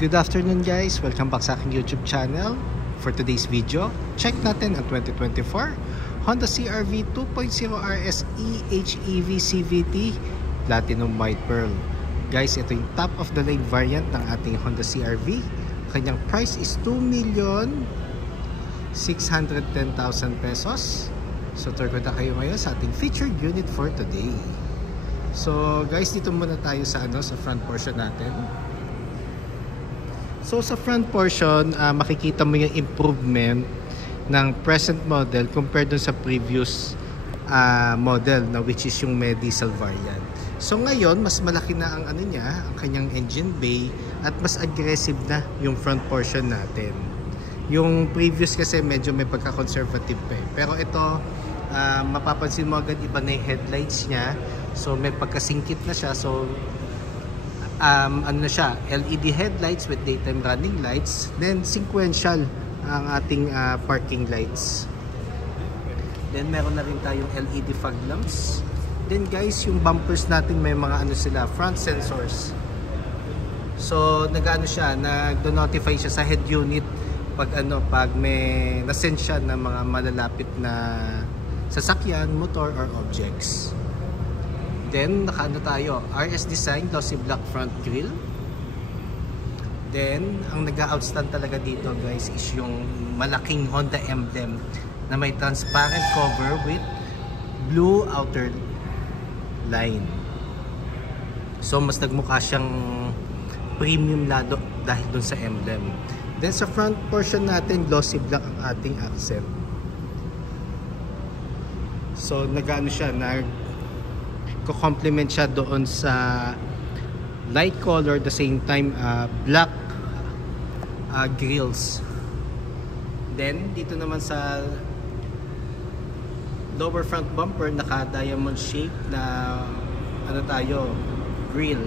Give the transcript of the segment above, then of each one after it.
Good afternoon guys, welcome back sa aking YouTube channel. For today's video, check natin ang 2024 Honda CR-V 2.0 RSe HEV CVT Platinum White Pearl. Guys, ito yung top of the line variant ng ating Honda CR-V. Kanyang price is 2,610,000 pesos. So turgot na kayo ngayon sa ating featured unit for today. So guys, dito muna tayo sa sa front portion natin. So sa front portion, makikita mo yung improvement ng present model compared dun sa previous model na which is yung may diesel variant. So ngayon, mas malaki na ang ang kanyang engine bay at mas aggressive na yung front portion natin. Yung previous kasi medyo may pagka-conservative pa eh. Pero ito, mapapansin mo agad iba na yung headlights niya. So may pagkasingkit na siya. So siya, LED headlights with daytime running lights, then sequential ang ating parking lights. Then meron na rin tayong LED fog lamps. Then guys, yung bumpers natin may mga sila, front sensors. So siya, nagdo-notify siya sa head unit pag pag may na-sense siya ng mga malalapit na sasakyan, motor or objects. Then, tayo, RS design, glossy black front grille. Then, ang nag-outstand talaga dito guys is yung malaking Honda emblem na may transparent cover with blue outer line. So, mas nagmukha siyang premium lado dahil dun sa emblem. Then, sa front portion natin, glossy black ang ating accent. So, siya, complement siya doon sa light color, the same time black grills. Then dito naman sa lower front bumper, naka diamond shape na grill.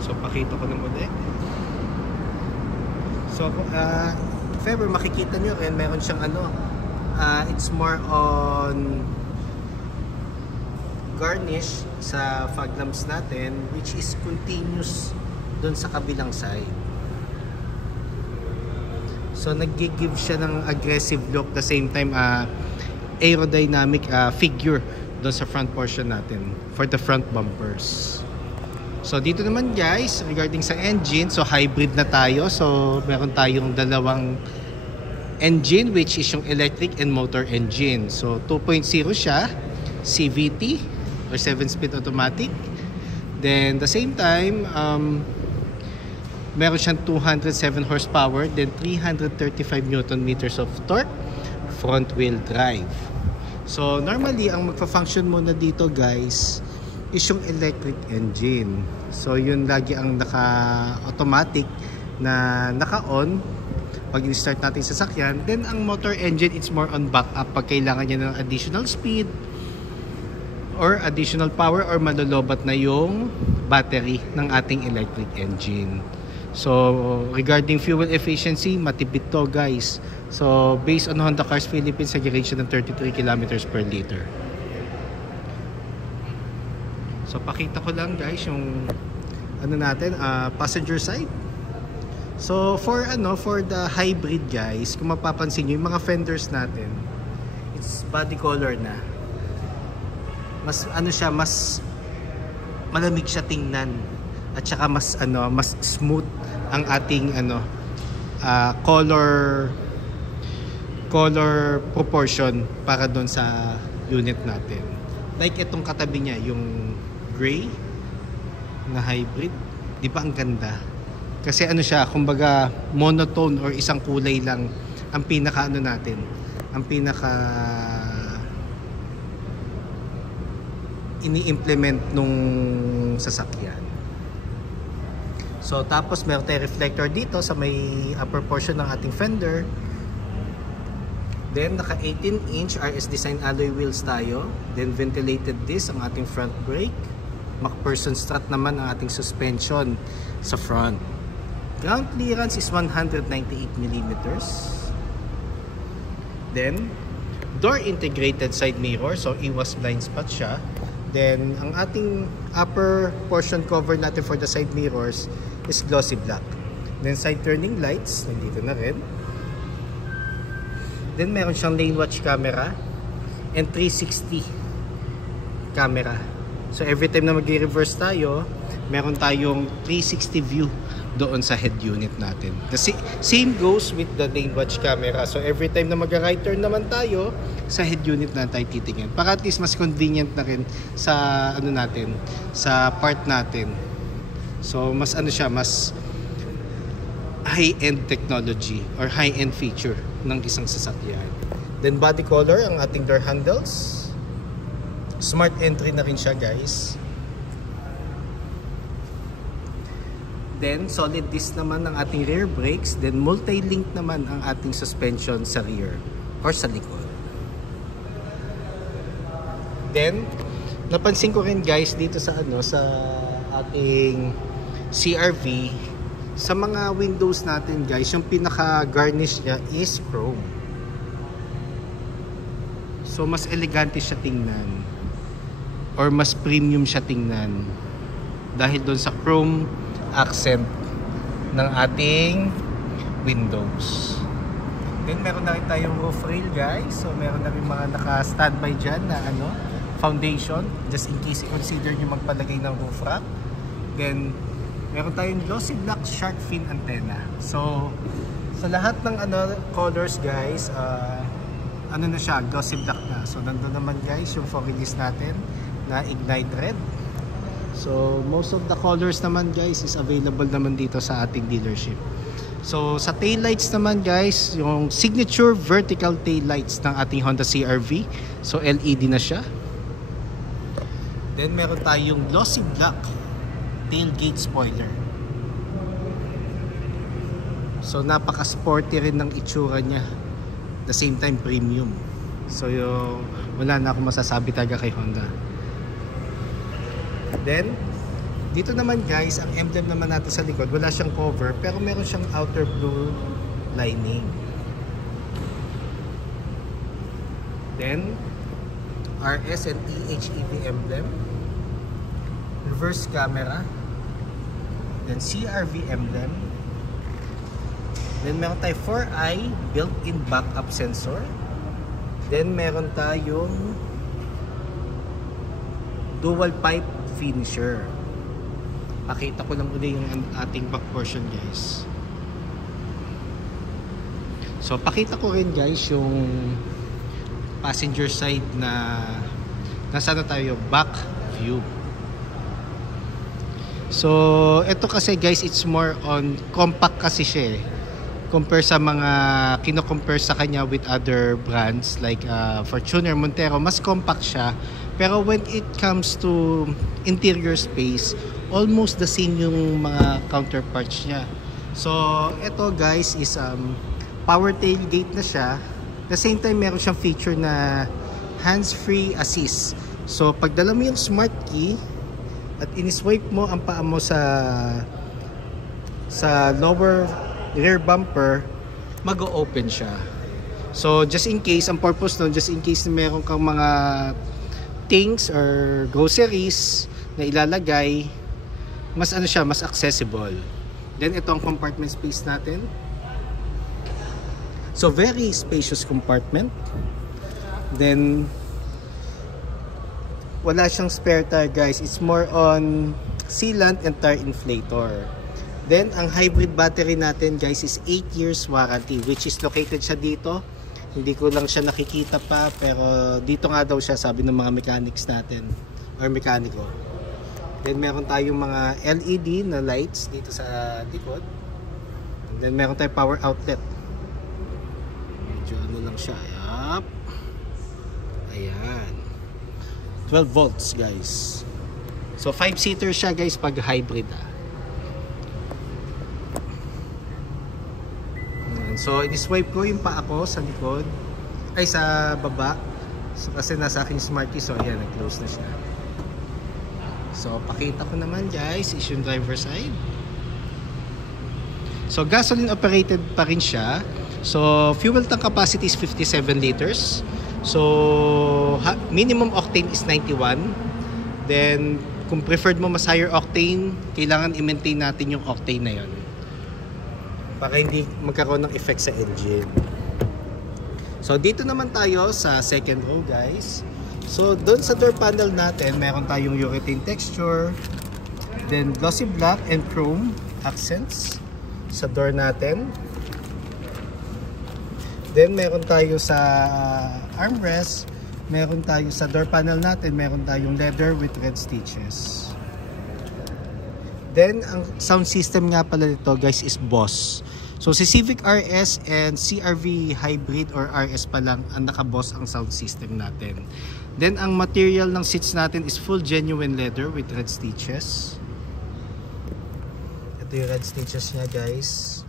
So pakita ko ng muli. So if ever makikita nyo rin, meron siyang it's more on garnish sa fog lamps natin, which is continuous dun sa kabilang side. So nag-give siya ng aggressive look, the same time aerodynamic figure dun sa front portion natin for the front bumpers. So dito naman guys, regarding sa engine, so hybrid na tayo. So meron tayong dalawang engine, which is yung electric and motor engine. So 2.0 siya, CVT or 7-speed automatic. Then the same time, meron siyang 207 horsepower, then 335 newton meters of torque, front wheel drive. So normally ang magfa-function muna dito guys is yung electric engine. So yun lagi ang naka-automatic na naka-on pag i-start natin sa sasakyan. Then ang motor engine, it's more on backup pag kailangan niya ng additional speed or additional power or malolobat na yung battery ng ating electric engine. So regarding fuel efficiency, matipid to guys. So based on Honda Cars Philippines, nag-range ng 33 kilometers per liter. So pakita ko lang guys yung natin, passenger side. So for the hybrid guys, kung mapapansin niyo yung mga fenders natin, it's body color na. Mas siya, mas malamig siya tingnan at saka mas mas smooth ang ating color proportion para doon sa unit natin. Like itong katabi niya, yung gray na hybrid, di ba ang ganda? Kasi siya, kumbaga monotone or isang kulay lang ang pinaka natin, ang pinaka ini-implement nung sasakyan. So tapos meron tayong reflector dito sa may upper portion ng ating fender. Then naka 18-inch RS design alloy wheels tayo. Then ventilated disc ang ating front brake. MacPherson strut naman ang ating suspension sa front. Ground clearance is 198 mm. Then door integrated side mirror, so iwas blind spot siya. Then, ang ating upper portion cover natin for the side mirrors is glossy black. Then, side turning lights, nandito na rin. Then, meron siyang lane watch camera and 360 camera. So, every time na mag-reverse tayo, meron tayong 360 view doon sa head unit natin. The same goes with the lane watch camera. So, every time na mag-right turn naman tayo, sa head unit na tayo titingin. Para at least mas convenient na rin sa ano natin, sa part natin. So, mas ano siya, mas high-end technology or high-end feature ng isang sasakyan. Then, body color, ang ating door handles. Smart entry na rin siya, guys. Then, solid disc naman ang ating rear brakes. Then, multi-link naman ang ating suspension sa rear or sa likod. Then, napansin ko rin, guys, dito sa ano, sa ating CR-V, sa mga windows natin, guys, yung pinaka-garnish niya is chrome. So, mas elegante siya tingnan. Or mas premium siya tingnan dahil doon sa chrome accent ng ating windows. Then meron na rin tayong roof rail, guys. So meron na rin mga naka-standby dyan na ano, foundation just in case i-consider nyo magpalagay ng roof rack. Then meron tayong glossy black shark fin antenna. So sa lahat ng ano colors, guys, ano na siya, glossy black na. So nandun naman, guys, yung fog release natin na ignite red. So most of the colors naman, guys, is available naman dito sa ating dealership. So sa tail lights naman, guys, yung signature vertical tail lights ng ating Honda CR-V. So LED na siya. Then meron tayong glossy black tailgate spoiler. So napaka-sporty rin ng itsura niya. At the same time premium. So wala na akong masasabi talaga kay Honda. Then, dito naman, guys, ang emblem naman natin sa likod, wala siyang cover, pero meron siyang outer blue lining. Then, RS and EHEV emblem. Reverse camera. Then, CR-V emblem. Then, meron tayo 4i built-in backup sensor. Then, meron tayong dual pipe finisher. Pakita ko lang ulit yung ating back portion, guys. So pakita ko rin, guys, yung passenger side na nasa na tayo, back view. So ito kasi, guys, it's more on compact kasi siya compare sa mga kino-compare sa kanya with other brands like Fortuner, Montero. Mas compact siya. Pero when it comes to interior space, almost the same yung mga counterparts niya. So, ito, guys, is power tailgate na siya. At the same time, meron siyang feature na hands-free assist. So, pagdala mo yung smart key at in-swipe mo ang paa mo sa lower rear bumper, mag-o-open siya. So, just in case, ang purpose nun, just in case na meron kang mga things or groceries na ilalagay, mas ano siya, mas accessible. Then ito ang compartment space natin. So very spacious compartment. Then wala siyang spare tire, guys. It's more on sealant and tire inflator. Then ang hybrid battery natin, guys, is 8 years warranty, which is located siya dito. Hindi ko lang siya nakikita pa, pero dito nga daw siya, sabi ng mga mechanics natin or mekaniko. Then meron tayong mga LED na lights dito sa likod. And then meron tayong power outlet. Medyo ano lang siya. Yup. Ayan. 12 volts, guys. So 5-seater siya, guys, pag hybrid. So, i-swipe ko yung paa ko sa likod, ay sa baba. So, kasi nasa aking smart key. So, ayan, nag-close na siya. So, pakita ko naman, guys, is yung driver side. So, gasoline operated pa rin siya. So, fuel tank capacity is 57 liters. So, minimum octane is 91. Then, kung preferred mo mas higher octane, kailangan i-maintain natin yung octane na yon para hindi magkaroon ng effect sa engine. So, dito naman tayo sa second row, guys. So, doon sa door panel natin, meron tayong urethane texture, then glossy black and chrome accents sa door natin. Then, meron tayo sa armrest, meron tayo sa door panel natin, meron tayong leather with red stitches. Then, ang sound system nga pala nito, guys, is Boss. So, si Civic RS and CR-V Hybrid or RS pa lang ang naka-Boss ang sound system natin. Then, ang material ng seats natin is full genuine leather with red stitches. Ito yung red stitches niya, guys.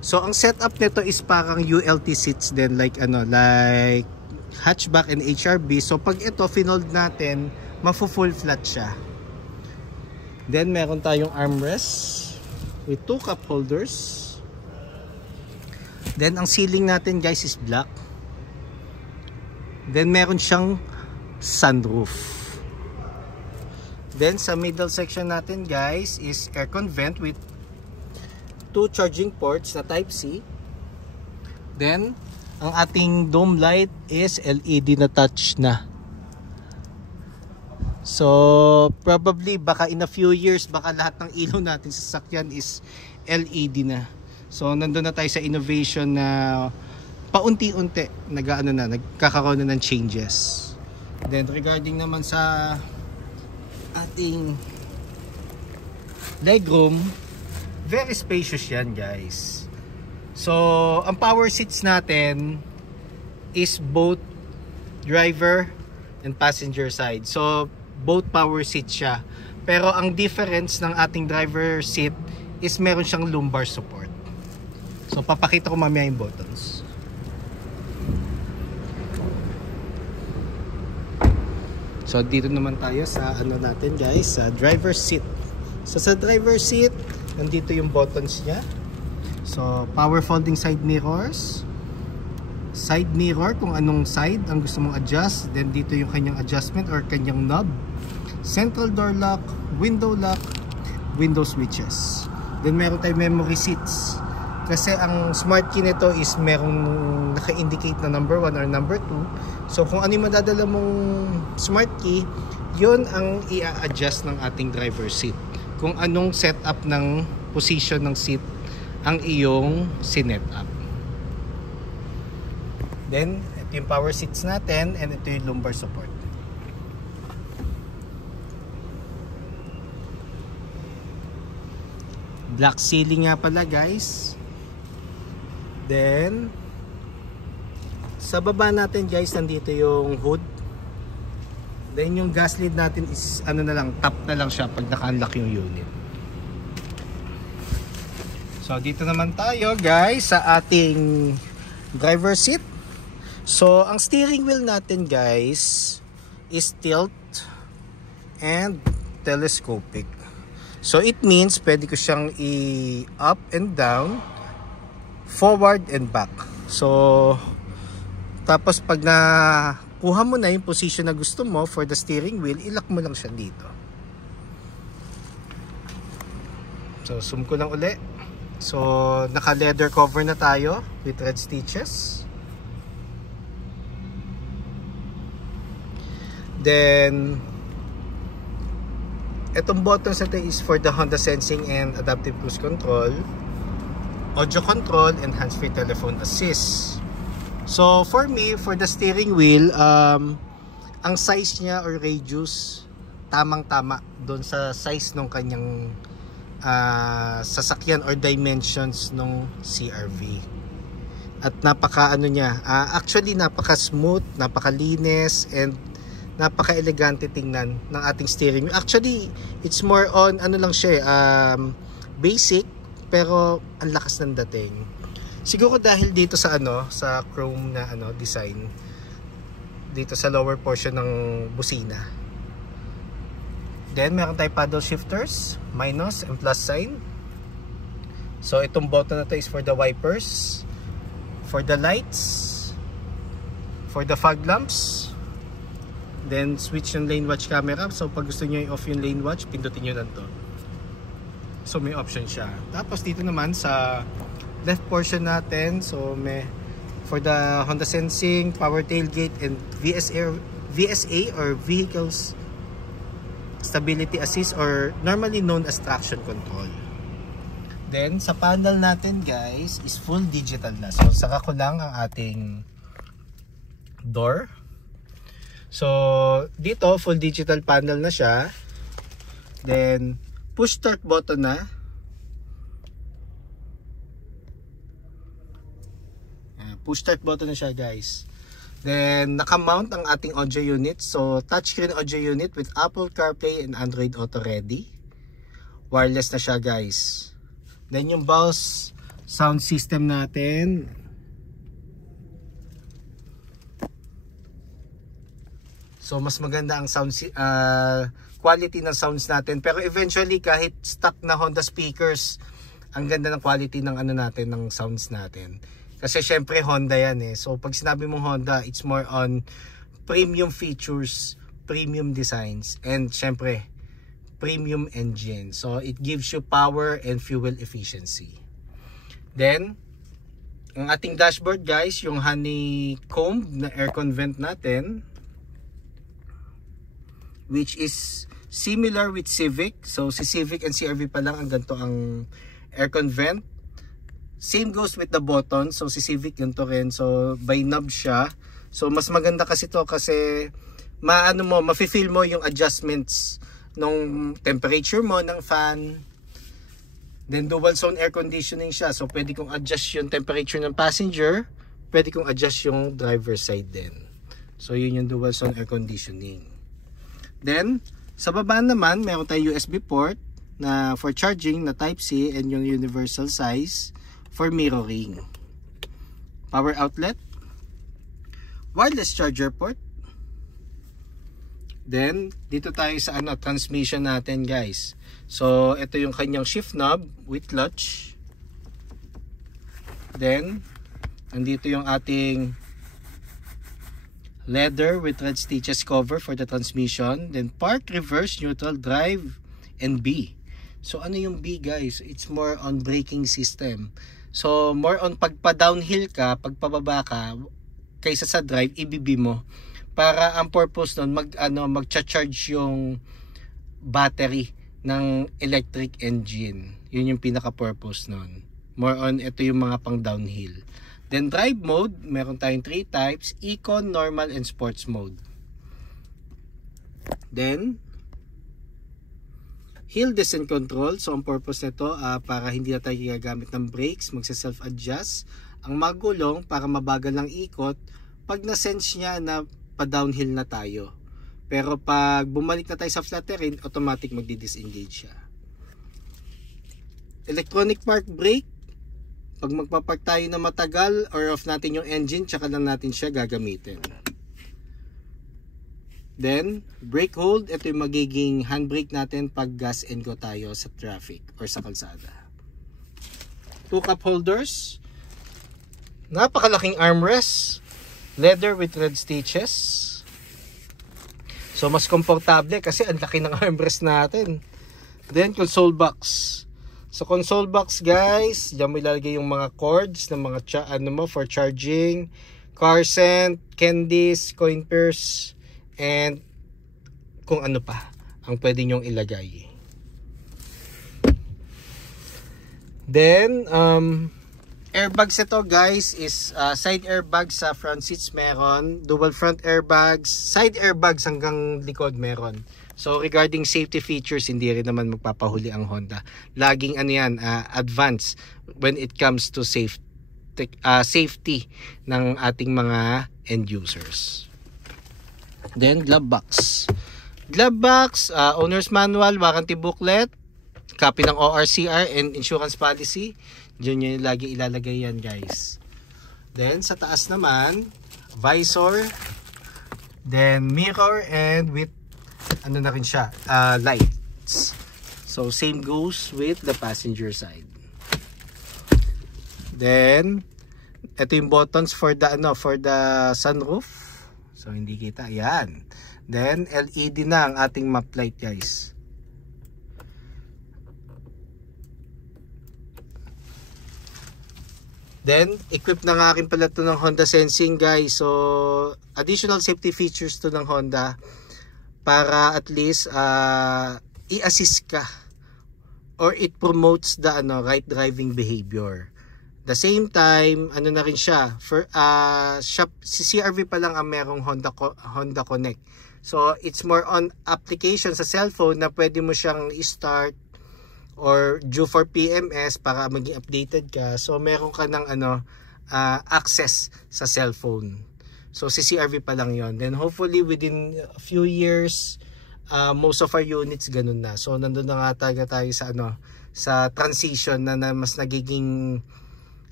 So, ang setup nito is parang ULT seats din, like hatchback and HRV. So, pag ito, finold natin, mafu-full flat siya. Then, meron tayong armrest with 2 cup holders. Then, ang ceiling natin, guys, is black. Then, meron siyang sunroof. Then, sa middle section natin, guys, is aircon vent with 2 charging ports na Type-C. Then, ang ating dome light is LED na touch na. So, probably, baka in a few years, baka lahat ng ilaw natin sa sasakyan is LED na. So, nandun na tayo sa innovation na paunti-unti nagkakaroon na ng changes. Then, regarding naman sa ating legroom, very spacious yan, guys. So, ang power seats natin is both driver and passenger side. So, both power seats siya. Pero ang difference ng ating driver seat is meron siyang lumbar support. So, papakita ko mamaya yung buttons. So, dito naman tayo sa ano natin, guys, sa driver seat. So, sa driver seat, nandito yung buttons niya. So, power folding side mirrors. Side mirror, kung anong side ang gusto mong adjust. Then, dito yung kanyang adjustment or kanyang knob. Central door lock, window switches. Then, meron tayong memory seats. Kasi ang smart key nito is merong naka-indicate na number 1 or number 2. So, kung ano yung madadala mong smart key, yun ang i-adjust ng ating driver seat. Kung anong setup ng position ng seat ang iyong sinet up. Then, ito yung power seats natin and ito yung lumbar support. Black ceiling nga pala, guys. Then, sa baba natin, guys, nandito yung hood. Then, yung gas lid natin is ano na lang, top na lang siya pag naka-unlock yung unit. So, dito naman tayo, guys, sa ating driver seat. So, ang steering wheel natin, guys, is tilt and telescopic. So, it means pwede ko siyang i-up and down, forward and back. So, tapos pag nakuha mo na yung position na gusto mo for the steering wheel, ilock mo lang siya dito. So, zoom ko lang uli. So, naka leather cover na tayo with red stitches. Then, etong buttons natin is for the Honda Sensing and Adaptive Cruise Control, audio control, and hands-free telephone assist. So, for me, for the steering wheel, ang size niya or radius, tamang-tama doon sa size ng kanyang sasakyan or dimensions ng CR-V. At napaka-ano niya, actually napaka-smooth, napaka-linis, and napaka-elegante tingnan ng ating steering wheel. Actually, it's more on, ano lang siya, basic, pero ang lakas ng dating. Siguro dahil dito sa sa chrome na design dito sa lower portion ng busina. Then meron tayong paddle shifters, minus and plus sign. So itong button na to is for the wipers, for the lights, for the fog lamps, Then switch yung lane watch camera. So pag gusto nyo i-off yung lane watch, pindutin nyo lang to. So may option siya. Tapos dito naman sa left portion natin, so may for the Honda Sensing, power tailgate, and VSA or Vehicles Stability Assist, or normally known as traction control. Then sa panel natin guys is full digital na. So saka ko lang ang ating door. So dito full digital panel na siya. Then push start button na. Push start button na siya guys. Then naka-mount ang ating audio unit. So touchscreen audio unit with Apple CarPlay and Android Auto ready. Wireless na siya guys. Then yung Bose sound system natin. So mas maganda ang sound quality ng sounds natin. Pero eventually kahit stock na Honda speakers, ang ganda ng quality ng ano natin, ng sounds natin. Kasi syempre Honda yan eh. So pag sinabi mong Honda, it's more on premium features, premium designs, and syempre premium engine. So it gives you power and fuel efficiency. Then ang ating dashboard guys, yung honeycomb na aircon vent natin, which is similar with Civic. So si Civic and CR-V pa lang ang ganito ang aircon vent. Same goes with the button. So si Civic ganito rin. So by knob siya. So mas maganda kasi to kasi mafe-feel mo yung adjustments ng temperature mo ng fan. Then dual zone air conditioning siya. So pwede kong adjust yung temperature ng passenger, pwede kong adjust yung driver side din. So yun yung dual zone air conditioning. Then sa baba naman meron tayong USB port na for charging na Type-C, and yung universal size for mirroring. Power outlet, wireless charger port. Then dito tayo sa transmission natin guys. So ito yung kanyang shift knob with clutch. Then andito yung ating leather with red stitches cover for the transmission. Then park, reverse, neutral, drive, and B. So ano yung B guys? It's more on braking system. So more on pagpa-downhill ka, pagpababa ka, kaysa sa drive, i-BB mo. Para ang purpose nun, mag-charge yung battery ng electric engine. Yun yung pinaka-purpose nun. More on, ito yung mga pang downhill. Then drive mode, meron tayong 3 types: Econ, Normal, and Sports mode. Then hill descent control. So ang purpose nito para hindi na tayo gagamit ng brakes, magsa-self-adjust ang magulong para mabagal ng ikot pag na-sense niya na pa-downhill na tayo. Pero pag bumalik na tayo sa flat terrain, automatic magdi-disengage siya. Electronic park brake. Pag magpapark tayo na matagal or off natin yung engine, tsaka lang natin siya gagamitin. Then, brake hold. Ito yung magiging handbrake natin pag gas and go tayo sa traffic or sa kalsada. 2 cup holders. Napakalaking armrest. Leather with red stitches. So, mas komportable kasi ang laki ng armrest natin. Then, console box. So, console box guys, diyan mo ilalagay yung mga cords ng mga for charging, car scent, candies, coin purse, and kung ano pa ang pwede nyong ilagay. Then airbags ito guys is side airbags sa front seats meron, dual front airbags, side airbags hanggang likod meron. So regarding safety features, hindi rin naman magpapahuli ang Honda. Laging advanced when it comes to safety ng ating mga end users. Then glove box. Glove box, owner's manual, warranty booklet, copy ng ORCR and insurance policy. Diyan yung lagi ilalagay yan guys. Then sa taas naman, visor, then mirror, and with ano na rin siya, lights. So same goes with the passenger side. Then ito yung buttons for the sunroof. So hindi kita, yan. Then LED na ang ating map light guys. Then equipped na nga akin pala to ng Honda Sensing guys. So additional safety features to ng Honda para at least i-assist ka or it promotes the right driving behavior. The same time, ano na rin siya, for si CR-V pa lang ang merong Honda Connect. So it's more on application sa cellphone na pwede mo siyang i-start or due for PMS para maging updated ka. So meron ka ng access sa cellphone. So si CR-V pa lang yon. Then hopefully within a few years most of our units ganun na. So nandun na nga tayo sa sa transition na mas nagiging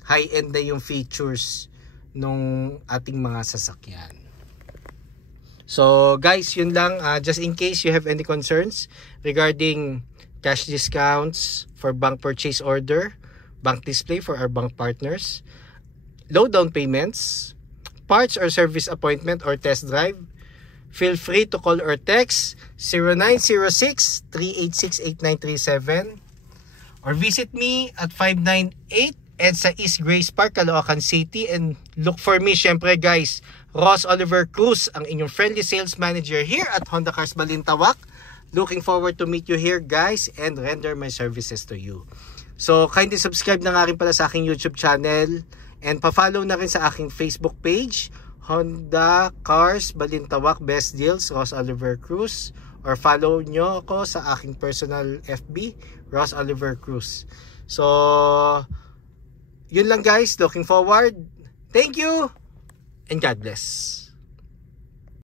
high-end na yung features nung ating mga sasakyan. So guys, yun lang. Just in case you have any concerns regarding cash discounts for bank purchase order, bank display for our bank partners, low down payments, parts or service appointment or test drive, feel free to call or text 0906-386-8937 or visit me at 598 EDSA East Grace Park, Caloocan City, and look for me syempre guys, Ross Oliver Cruz, ang inyong friendly sales manager here at Honda Cars Balintawak. Looking forward to meet you here guys and render my services to you. So kindly subscribe na nga rin pala sa aking YouTube channel and pa-follow na rin sa aking Facebook page, Honda Cars Balintawak Best Deals, Ross Oliver Cruz, or follow nyo ako sa aking personal FB, Ross Oliver Cruz. So yun lang guys, looking forward. Thank you and God bless.